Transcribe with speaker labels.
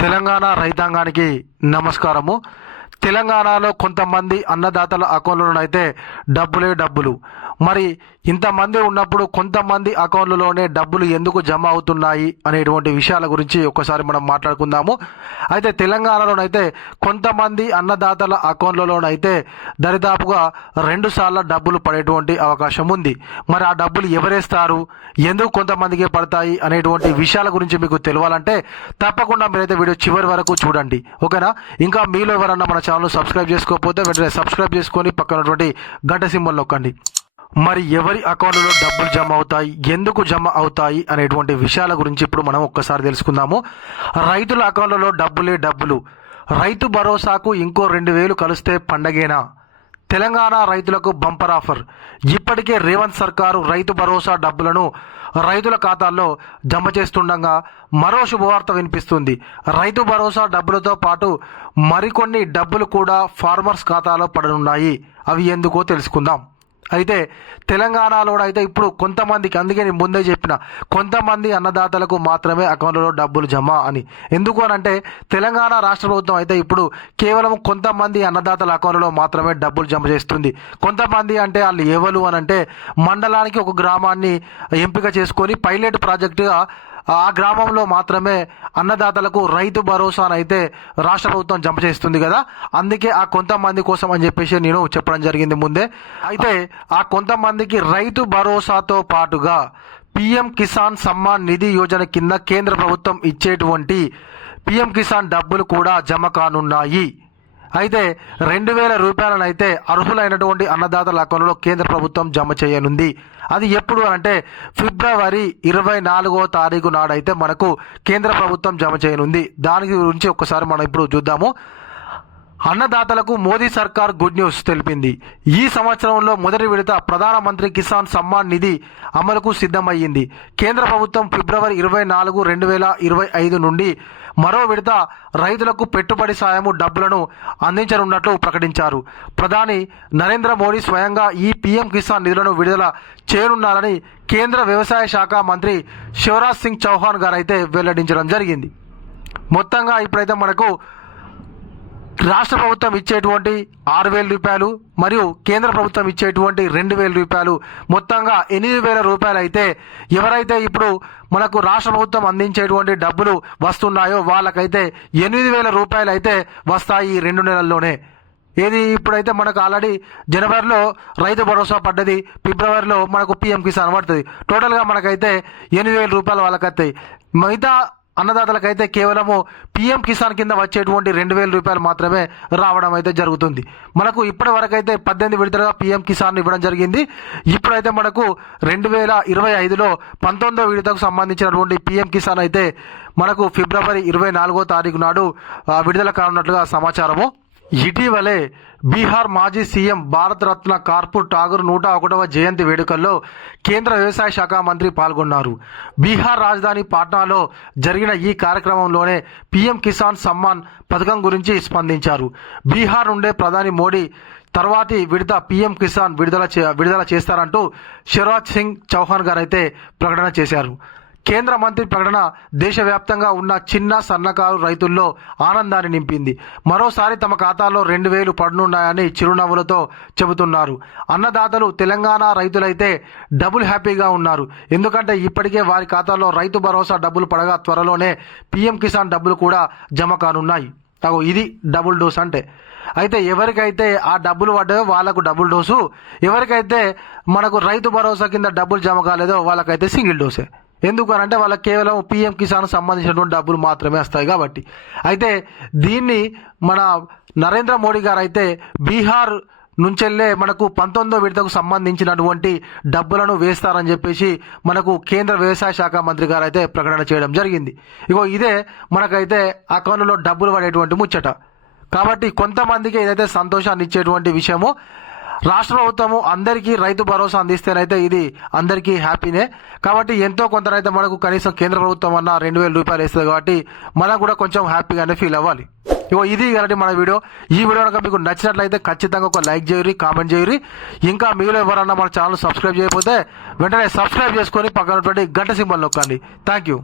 Speaker 1: తెలంగాణ రైతాంగానికి నమస్కారము. తెలంగాణలో కొంతమంది అన్నదాతల అకౌంట్లలోనైతే డబ్బులే డబ్బులు. మరి ఇంతమంది ఉన్నప్పుడు కొంతమంది అకౌంట్లలోనే డబ్బులు ఎందుకు జమ అవుతున్నాయి అనేటువంటి విషయాల గురించి ఒక్కసారి మనం మాట్లాడుకుందాము. అయితే తెలంగాణలోనైతే కొంతమంది అన్నదాతల అకౌంట్లలోనైతే దరిదాపుగా రెండు సార్లు డబ్బులు పడేటువంటి అవకాశం ఉంది. మరి ఆ డబ్బులు ఎవరేస్తారు? ఎందుకు కొంతమందికి పడతాయి? అనేటువంటి విషయాల గురించి మీకు తెలియాలంటే తప్పకుండా మీరైతే వీడియో చివరి వరకు చూడండి. ఓకేనా? ఇంకా మీలో ఎవరన్నా మన ఛానల్ సబ్స్క్రైబ్ చేసుకోకపోతే వెంటనే సబ్స్క్రైబ్ చేసుకొని పక్కనటువంటి గంట సింబల్ నొక్కండి. మరి ఎవరి అకౌంట్లో డబ్బులు జమ అవుతాయి? ఎందుకు జమ అవుతాయి? అనేటువంటి విషయాల గురించి ఇప్పుడు మనం ఒక్కసారి తెలుసుకుందాము. రైతుల అకౌంట్లలో డబ్బులే డబ్బులు. రైతు భరోసాకు ఇంకో రెండు వేలు కలిస్తే పండగేనా? తెలంగాణ రైతులకు బంపర్ ఆఫర్. ఇప్పటికే రేవంత్ సర్కారు రైతు భరోసా డబ్బులను రైతుల ఖాతాల్లో జమ చేస్తుండగా మరో శుభవార్త వినిపిస్తుంది. రైతు భరోసా డబ్బులతో పాటు మరికొన్ని డబ్బులు కూడా ఫార్మర్స్ ఖాతాలో పడనున్నాయి. అవి ఎందుకో తెలుసుకుందాం. అయితే తెలంగాణలో అయితే ఇప్పుడు కొంతమందికి అందుకే నేను ముందే చెప్పిన కొంతమంది అన్నదాతలకు మాత్రమే అకౌంట్లో డబ్బులు జమ అని. ఎందుకు అని అంటే తెలంగాణ రాష్ట్ర ప్రభుత్వం అయితే ఇప్పుడు కేవలం కొంతమంది అన్నదాతల అకౌంట్లో మాత్రమే డబ్బులు జమ చేస్తుంది. కొంతమంది అంటే వాళ్ళు ఎవరు అని అంటే మండలానికి ఒక గ్రామాన్ని ఎంపిక చేసుకొని పైలట్ ప్రాజెక్టుగా ఆ గ్రామంలో మాత్రమే అన్నదాతలకు రైతు భరోసానైతే రాష్ట్ర ప్రభుత్వం జమ చేస్తుంది కదా. అందుకే ఆ కొంతమంది కోసం అని చెప్పేసి నేను చెప్పడం జరిగింది ముందే. అయితే ఆ కొంతమందికి రైతు భరోసాతో పాటుగా పిఎం కిసాన్ సమ్మాన్ నిధి యోజన కింద కేంద్ర ప్రభుత్వం ఇచ్చేటువంటి పిఎం కిసాన్ డబ్బులు కూడా జమ కానున్నాయి. అయితే రెండు వేల రూపాయలను అయితే అర్హులైనటువంటి అన్నదాతల అకౌంట్లో కేంద్ర ప్రభుత్వం జమ చేయనుంది. అది ఎప్పుడు అంటే ఫిబ్రవరి ఇరవై నాలుగో తారీఖు నాడైతే మనకు కేంద్ర ప్రభుత్వం జమ చేయనుంది. దాని గురించి ఒక్కసారి మనం ఇప్పుడు చూద్దాము. అన్నదాతలకు మోదీ సర్కార్ గుడ్ న్యూస్ తెలిపింది. ఈ సంవత్సరంలో మొదటి విడత ప్రధానమంత్రి కిసాన్ సమ్మాన్ నిధి అమలుకు సిద్ధమయ్యింది. కేంద్ర ప్రభుత్వం ఫిబ్రవరి ఇరవై నాలుగు రెండు వేల ఇరవై ఐదు నుండి మరో విడత రైతులకు పెట్టుబడి సాయము డబ్బులను అందించనున్నట్లు ప్రకటించారు. ప్రధాని నరేంద్ర మోడీ స్వయంగా ఈ పీఎం కిసాన్ నిధులను విడుదల చేయనున్నారని కేంద్ర వ్యవసాయ శాఖ మంత్రి శివరాజ్ సింగ్ చౌహాన్ గారైతే వెల్లడించడం జరిగింది. మొత్తంగా ఇప్పుడైతే మనకు రాష్ట్ర ప్రభుత్వం ఇచ్చేటువంటి ఆరు వేల రూపాయలు మరియు కేంద్ర ప్రభుత్వం ఇచ్చేటువంటి రెండు వేల రూపాయలు. మొత్తంగా ఎనిమిది వేల రూపాయలు అయితే ఎవరైతే ఇప్పుడు మనకు రాష్ట్ర ప్రభుత్వం అందించేటువంటి డబ్బులు వస్తున్నాయో వాళ్ళకైతే ఎనిమిది వేల రూపాయలు అయితే వస్తాయి ఈ రెండు నెలల్లోనే. ఏది ఇప్పుడైతే మనకు ఆల్రెడీ జనవరిలో రైతు భరోసా పడ్డది ఫిబ్రవరిలో మనకు పిఎం కిసాన్ పడుతుంది టోటల్గా మనకైతే ఎనిమిది వేల రూపాయలు వాళ్ళకి వస్తాయి మిగతా అన్నదాతలకైతే కేవలము పిఎం కిసాన్ కింద వచ్చేటువంటి రెండు వేల రూపాయలు మాత్రమే రావడం అయితే జరుగుతుంది. మనకు ఇప్పటి వరకు అయితే పద్దెనిమిది విడతలుగా పిఎం కిసాన్ ఇవ్వడం జరిగింది. ఇప్పుడైతే మనకు రెండు వేల ఇరవై ఐదులో పంతొమ్మిదో విడతకు సంబంధించినటువంటి పిఎం కిసాన్ అయితే మనకు ఫిబ్రవరి ఇరవై నాలుగో తారీఖు నాడు విడుదల కానున్నట్లుగా సమాచారము. ఇటీవలే బీహార్ మాజీ సీఎం భారతరత్న కార్పూర్ ఠాగూర్ నూట ఒకటవ జయంతి వేడుకల్లో కేంద్ర వ్యవసాయ శాఖ మంత్రి పాల్గొన్నారు. బీహార్ రాజధాని పాట్నాలో జరిగిన ఈ కార్యక్రమంలోనే పీఎం కిసాన్ సమ్మాన్ పథకం గురించి స్పందించారు. బీహార్ నుండే ప్రధాని మోడీ తర్వాతి విడత పీఎం కిసాన్ విడుదల చే- విడుదల చేస్తారంటూ శివరాజ్ సింగ్ చౌహాన్ గారైతే ప్రకటన చేశారు. కేంద్ర మంత్రి ప్రకటన దేశవ్యాప్తంగా ఉన్న చిన్న సన్నకారు రైతుల్లో ఆనందాన్ని నింపింది. మరోసారి తమ ఖాతాలో రెండు వేలు పడనున్నాయని చిరునవ్వులతో చెబుతున్నారు. అన్నదాతలు తెలంగాణ రైతులైతే డబుల్ హ్యాపీగా ఉన్నారు. ఎందుకంటే ఇప్పటికే వారి ఖాతాలో రైతు భరోసా డబ్బులు పడగా త్వరలోనే పీఎం కిసాన్ డబ్బులు కూడా జమ కానున్నాయి. అగో ఇది డబుల్ డోస్ అంటే. అయితే ఎవరికైతే ఆ డబ్బులు పడ్డాయో వాళ్ళకు డబుల్ డోసు. ఎవరికైతే మనకు రైతు భరోసా కింద డబ్బులు జమ కాలేదో వాళ్ళకైతే సింగిల్ డోసే. ఎందుకు అని అంటే వాళ్ళకి కేవలం పిఎం కిసాన్ సంబంధించినటువంటి డబ్బులు మాత్రమే వస్తాయి కాబట్టి. అయితే దీన్ని మన నరేంద్ర మోడీ గారు అయితే బీహార్ నుంచెల్లే మనకు పంతొమ్మిదో విడతకు సంబంధించినటువంటి డబ్బులను వేస్తారని చెప్పేసి మనకు కేంద్ర వ్యవసాయ శాఖ మంత్రి గారు అయితే ప్రకటన చేయడం జరిగింది. ఇగో ఇదే మనకైతే అకౌంట్లో డబ్బులు పడేటువంటి ముచ్చట. కాబట్టి కొంతమందికి ఏదైతే సంతోషాన్ని ఇచ్చేటువంటి విషయము రాష్ట్ర ప్రభుత్వము అందరికీ రైతు భరోసా అందిస్తేనైతే ఇది అందరికీ హ్యాపీనే. కాబట్టి ఎంతో కొంతనైతే మనకు కనీసం కేంద్ర ప్రభుత్వం అన్న రెండు వేల రూపాయలు వేస్తుంది కాబట్టి మనకు కూడా కొంచెం హ్యాపీగానే ఫీల్ అవ్వాలి. ఇగో ఇది కాబట్టి మన వీడియో. ఈ వీడియో కనుక మీకు నచ్చినట్లయితే ఖచ్చితంగా ఒక లైక్ చేయరు కామెంట్ చేయరు ఇంకా మీలో ఎవరన్నా మన ఛానల్ సబ్స్క్రైబ్ చేయకపోతే వెంటనే సబ్స్క్రైబ్ చేసుకొని పక్కనటువంటి గంట సింబల్ నొక్కండి. Thank you